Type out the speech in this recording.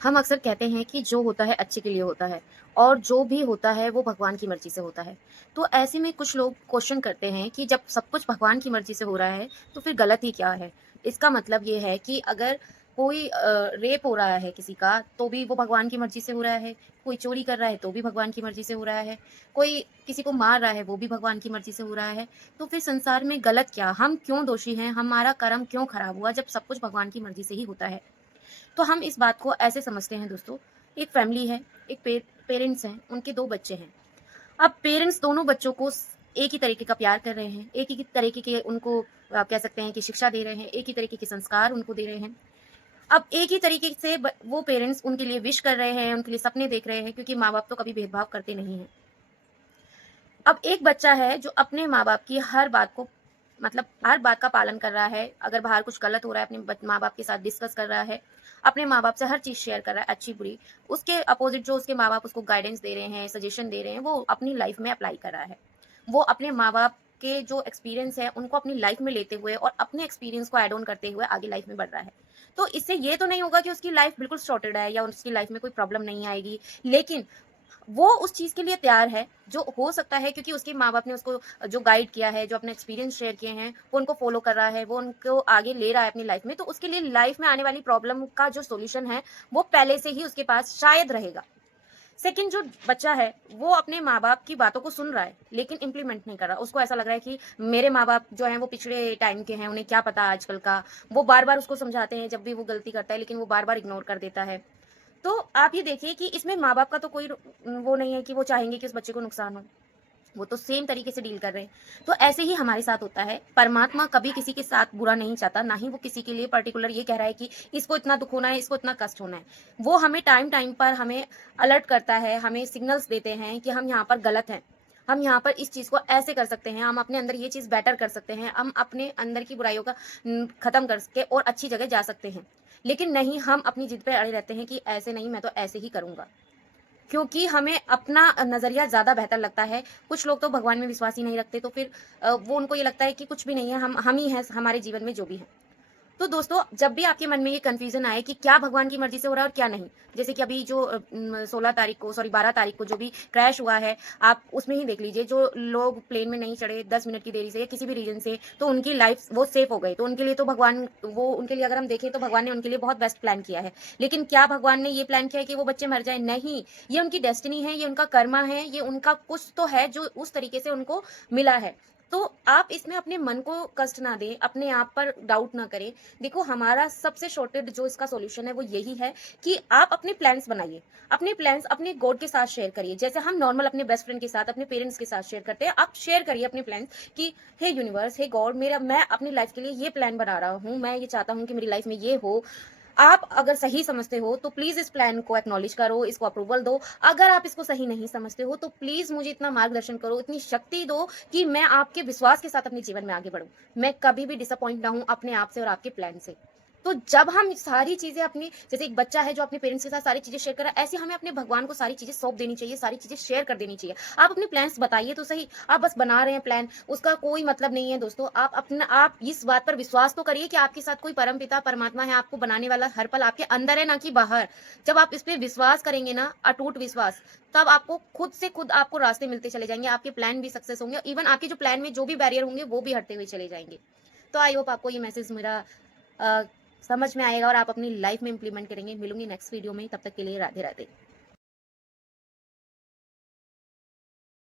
हम अक्सर कहते हैं कि जो होता है अच्छे के लिए होता है और जो भी होता है वो भगवान की मर्जी से होता है। तो ऐसे में कुछ लोग क्वेश्चन करते हैं कि जब सब कुछ भगवान की मर्जी से हो रहा है तो फिर गलत ही क्या है? इसका मतलब ये है कि अगर कोई रेप हो रहा है किसी का तो भी वो भगवान की मर्जी से हो रहा है, कोई चोरी कर रहा है तो भी भगवान की मर्जी से हो रहा है, कोई किसी को मार रहा है वो भी भगवान की मर्जी से हो रहा है। तो फिर संसार में गलत क्या? हम क्यों दोषी हैं? हमारा कर्म क्यों खराब हुआ जब सब कुछ भगवान की मर्जी से ही होता है? तो हम इस बात को ऐसे समझते हैं दोस्तों, एक फैमिली है, एक पेरेंट्स हैं, उनके 2 बच्चे हैं। अब पेरेंट्स दोनों बच्चों को एक ही तरीके का प्यार कर रहे हैं, एक ही तरीके के उनको आप कह सकते हैं कि शिक्षा दे रहे हैं, एक ही तरीके के संस्कार उनको दे रहे हैं। अब एक ही तरीके से वो पेरेंट्स उनके लिए विश कर रहे हैं, उनके लिए सपने देख रहे हैं क्योंकि माँ-बाप तो कभी भेदभाव करते नहीं हैं। अब एक बच्चा है जो अपने माँ-बाप की हर बात को मतलब हर बात का पालन कर रहा है। अगर बाहर कुछ गलत हो रहा है अपने माँ-बाप के साथ डिस्कस कर रहा है। अपने माँ-बाप से हर चीज़ शेयर कर रहा है अच्छी-बुरी। उसके अपोज़िट जो उसके माँ-बाप उसको गाइडेंस दे रहे हैं, सजेशन दे रहे हैं, वो अपनी लाइफ़ में अप्लाई कर रहा है। वो अपने माँ-बाप के जो एक्सपीरियंस है उनको अपनी लाइफ़ में लेते हुए और अपने एक्सपीरियंस को ऐड ऑन करते हुए आगे लाइफ़ में बढ़ रहा है। तो इससे ये तो नहीं होगा कि उसकी लाइफ़ बिल्कुल सॉर्टेड है या उसकी लाइफ़ में कोई प्रॉब्लम नहीं आएगी। लेकिन वो उस चीज़ के लिए तैयार है, जो हो सकता है क्योंकि उसके माँ-बाप ने उसको जो गाइड किया है, जो अपने एक्सपीरियंस शेयर किए हैं, वो उनको फ़ॉलो कर रहा है, वो उनको आगे ले रहा है अपनी लाइफ़ में, तो उसके लिए लाइफ़ में आने वाली प्रॉब्लम का जो सॉल्यूशन है, वो पहले से ही उसके पास शायद रहेगा। सेकंड जो बच्चा है, वो अपने माँ-बाप की बातों को सुन रहा है, लेकिन इम्प्लीमेंट नहीं कर रहा। उसको ऐसा लग रहा है कि मेरे माँ-बाप जो हैं, वो पिछड़े टाइम के हैं, उन्हें क्या पता आजकल का। वो बार-बार उसको समझाते हैं जब भी वो गलती करता है, लेकिन वो बार-बार इग्नोर कर देता है। तो आप ये देखिए कि इसमें माँ-बाप का तो कोई वो नहीं है कि वो चाहेंगे कि उस बच्चे को नुकसान हो। वो तो सेम तरीके से डील कर रहे हैं। तो ऐसे ही हमारे साथ होता है। परमात्मा कभी किसी के साथ बुरा नहीं चाहता, ना ही वो किसी के लिए पर्टिकुलर ये कह रहा है कि इसको इतना दुःख होना है, इसको इतना कष्ट होना है। वो हमें टाइम-टाइम पर हमें अलर्ट करता है, हमें सिग्नल्स देते हैं कि हम यहाँ पर गलत हैं। हम यहाँ पर इस चीज़ को ऐसे कर सकते हैं, हम अपने अंदर ये चीज़ बेटर कर सकते हैं, हम अपने अंदर की बुराइयों का खत्म करके और अच्छी जगह जा सकते हैं। लेकिन नहीं, हम अपनी जिद पे अड़े रहते हैं कि ऐसे नहीं, मैं तो ऐसे ही करूँगा। क्योंकि हमें अपना नज़रिया ज़्यादा बेहतर लगता है। कुछ लोग तो भगवान में विश्वास ही नहीं रखते, तो फिर वो उनको ये लगता है कि कुछ भी नहीं है, हम ही हैं हमारे जीवन में जो भी है। तो दोस्तों, जब भी आपके मन में ये कन्फ्यूज़न आए कि क्या भगवान की मर्ज़ी से हो रहा है और क्या नहीं, जैसे कि अभी जो 16 तारीख को सॉरी 12 तारीख को जो भी क्रैश हुआ है, आप उसमें ही देख लीजिए जो लोग प्लेन में नहीं चढ़े 10 मिनट की देरी से या किसी भी रीज़न से, तो उनकी लाइफ़ वो सेफ हो गई। तो उनके लिए तो भगवान वो उनके लिए अगर हम देखें तो भगवान ने उनके लिए बहुत बेस्ट प्लान किया है। लेकिन क्या भगवान ने ये प्लान किया है कि वो बच्चे मर जाएँ? नहीं, ये उनकी डेस्टिनी है, ये उनका कर्मा है, ये उनका कुछ तो है जो उस तरीके से उनको मिला है। तो आप इसमें अपने मन को कष्ट ना दें, अपने आप पर डाउट ना करें। देखो हमारा सबसे शॉर्टेड जो इसका सॉल्यूशन है वो यही है कि आप अपने प्लान्स बनाइए। अपने प्लान्स अपने गॉड के साथ शेयर करिए। जैसे हम नॉर्मल अपने बेस्ट फ्रेंड के साथ, अपने पेरेंट्स के साथ शेयर करते हैं, आप शेयर करिए अपने प्लान्स कि हे यूनिवर्स, हे गॉड मेरा मैं अपनी लाइफ के लिए ये प्लान बना रहा हूँ। मैं ये चाहता हूँ कि मेरी लाइफ में ये हो। आप अगर सही समझते हो तो प्लीज़ इस प्लान को एक्नॉलेज करो, इसको अप्रूवल दो। अगर आप इसको सही नहीं समझते हो तो प्लीज़ मुझे इतना मार्गदर्शन करो, इतनी शक्ति दो कि मैं आपके विश्वास के साथ अपने जीवन में आगे बढ़ूँ। मैं कभी भी डिसअपॉइंट ना हूँ अपने आप से और आपके प्लान से। तो जब हम सारी चीज़ें अपनी जैसे एक बच्चा है जो अपने पेरेंट्स के साथ सारी चीज़ें शेयर कर रहा है, ऐसे हमें अपने भगवान को सारी चीज़ें सौंप देनी चाहिए, सारी चीज़ें शेयर कर देनी चाहिए। आप अपने प्लान्स बताइए तो सही, आप बस बना रहे हैं प्लान, उसका कोई मतलब नहीं है दोस्तों। आप इस बात पर विश्वास तो करिए कि आपके साथ कोई परमपिता परमात्मा है, आपको बनाने वाला हर पल आपके अंदर है ना कि बाहर। जब आप इस पे विश्वास करेंगे ना, अटूट विश्वास, तब आपको खुद से खुद आपको रास्ते मिलते चले जाएँगे, आपके प्लान भी सक्सेस होंगे, इवन आपके जो प्लान में जो भी बैरियर होंगे, वो भी हटते हुए चले जाएँगे। तो आई होप आपको ये मैसेज मेरा अ, समझ में आएगा और आप अपनी लाइफ में इम्प्लीमेंट करेंगे। मिलूँगी नेक्स्ट वीडियो में, तब तक के लिए राधे-राधे।